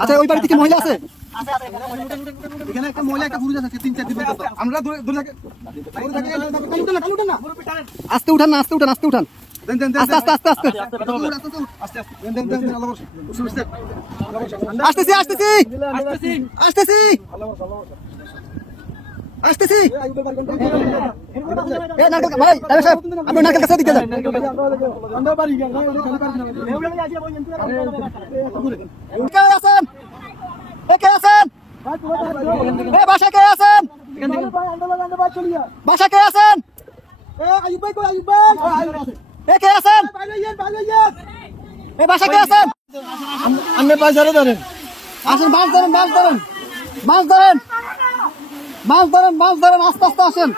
আচ্ছা ওই বাড়িতে কি মহিলা আছে? এখানে একটা মহিলা একটা পুরুষ আছে 3-4 দিন আমরা আস্তে উঠান না, আস্তে উঠান, আস্তে উঠান, আস্তে আস্তে আস্তে আস্তে আসতেছি আসতেছি আসতেছি আসতেছি। ভাই সাহেব আপনি নারকেল কাছে দিকে যান। কে আছেন? কে আছেন? বাসা কে আছেন? বাসা কে আছেন? কে আছেন? বাসা কে আছেন? আপনি বাজারে ধরেন, আসেন, মাছ ধরেন, মাছ ধরেন, মাছ ধরেন, মাছ ধরেন, মাছ ধরেন, আস্তে আস্তে আসেন।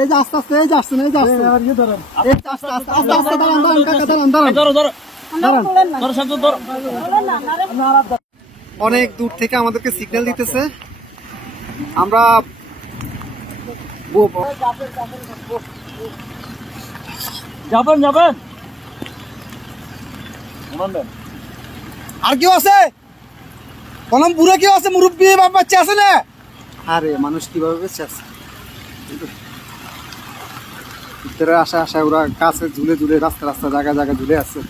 এই যে আস্তে আস্তে, এই যে আসছেন, এই যে আসছেন, আস্তে আস্তে আস্তে আস্তে দাঁড়ান, দাঁড়ান কাকা, দাঁড়ান, দাঁড়ান, দাঁড়ান। অনেক দূর থেকে আমাদেরকে সিগন্যাল দিতেছে, আমরা যাবেন যাবেন। আর কেউ আছে? কলম পুরো কেউ আছে? মুরব্বী বাচ্চা আছে না? আরে মানুষ কিভাবে বেঁচে আছে? ভিতরে আসা আসা ওরা কাছে ঝুলে ঝুলে, রাস্তা রাস্তা জায়গা জায়গা ঝুলে আছে,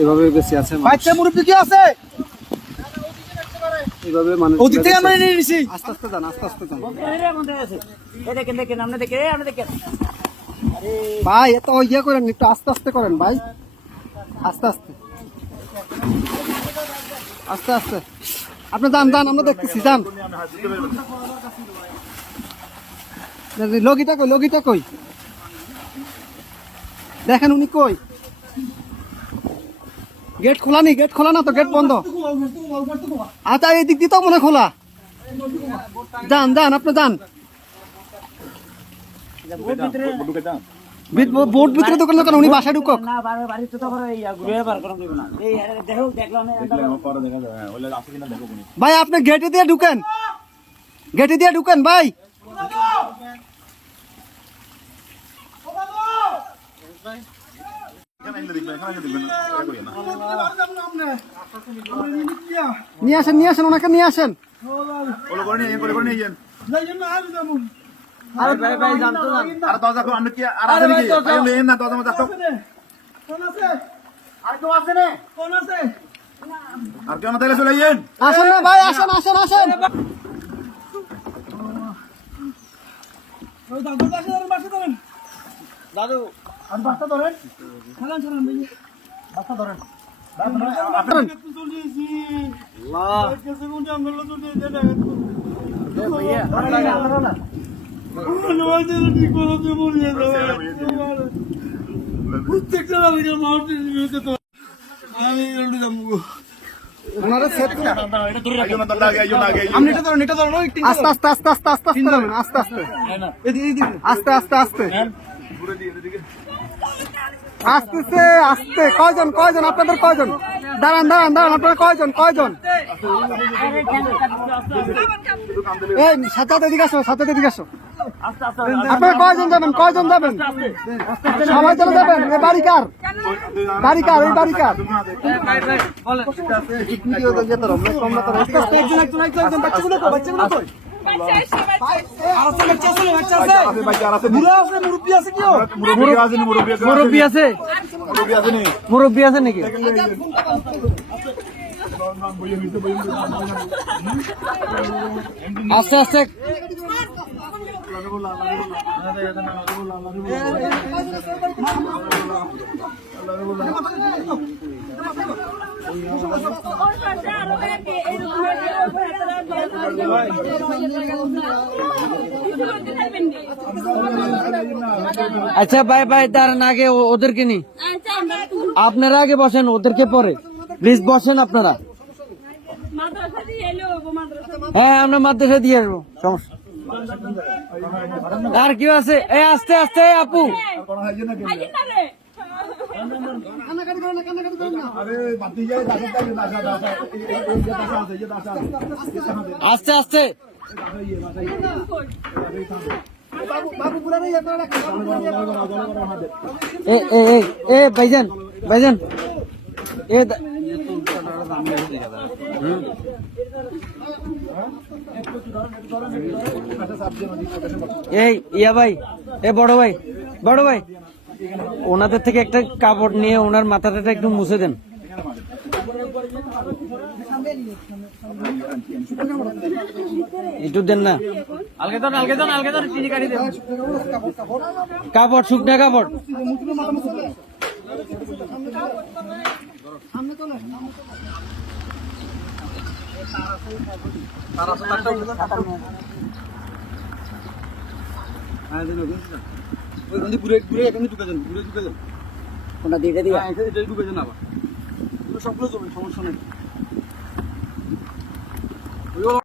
এভাবে বেঁচে আছে। বাচ্চা মুরব্বী কি আছে? এইভাবে মানুষ ওদিক থেকে আমরা নিয়ে নিছি। আস্তে আস্তে যান, আস্তে আস্তে যান ভাই, এত ইয়ে করেন, একটু আস্তে আস্তে করেন ভাই, আস্তে আস্তে আস্তে আস্তে। আপনি যান যান, আমরা দেখতেছি, যান। লগিটা কই? লগিটা কই? দেখেন উনি কই? গেট খোলা নি? গেট খোলা না তো, গেট বন্ধ। আচ্ছা এই দিক দিয়ে তো মনে খোলা। যান যান, আপনি যান। বোট ভিতরে দোকান দোকান, উনি বাসায় ঢুকক। ভাই আপনি গেটে দিয়ে ঢুকেন, গেটে দিয়ে ঢুকেন ভাই। নিয়ে আসেন, নিয়ে আসেন, ওনাকে নিয়ে আসেন। আসেন না ভাই, আসেন আসেন আসেন। দাদু বাচ্চা ধরেন, বাচ্চা ধরেন। আস্তে আস্তে আস্তে আস্তে আস্তে আস্তে আস্তে আস্তে আস্তে আসতেছে, আসতে। কয়জন কয়জন আপনাদের? কয়জন? দাঁড়ান দাঁড়ান দাঁড়ান, আপনারা কয়জন? কয়জন? এই সাথে এদিকে আসো, সাথে এদিকে আসো। আপনারা কয়জন যাবেন? কয়জন যাবেন? সবাই চলে যাবেন? এই বাড়ি কার? বাড়ি কার? এই বাড়ি কার? মুরব্বী আছে? মুরব্বী আছে নাকি? আস্তে আস্তে আচ্ছা ভাই ভাই, দাঁড়ান, আগে ওদেরকে নি, আপনারা আগে বসেন, ওদেরকে পরে প্লিজ বসেন আপনারা। হ্যাঁ আমরা মাদ্রাসা দিয়ে আসবো, সমস্যা। আর কেউ আছে? এই আস্তে আস্তে আপু, আস্তে আস্তে বাবু বাবু পুরা নেই আপনারা এ ভাইজান ভাইজান এ এই ইয়া ভাই এ বড় ভাই ওনাদের থেকে একটা কাপড় নিয়ে ওনার মাথাটা একটু মুছে দেন। একটু দেন না আলগে দেন চিনি কাটি দেন কাপড়, শুকনা কাপড়। ওটা দিয়ে দিয়ে সবগুলো চলবে, সমস্যা নেই।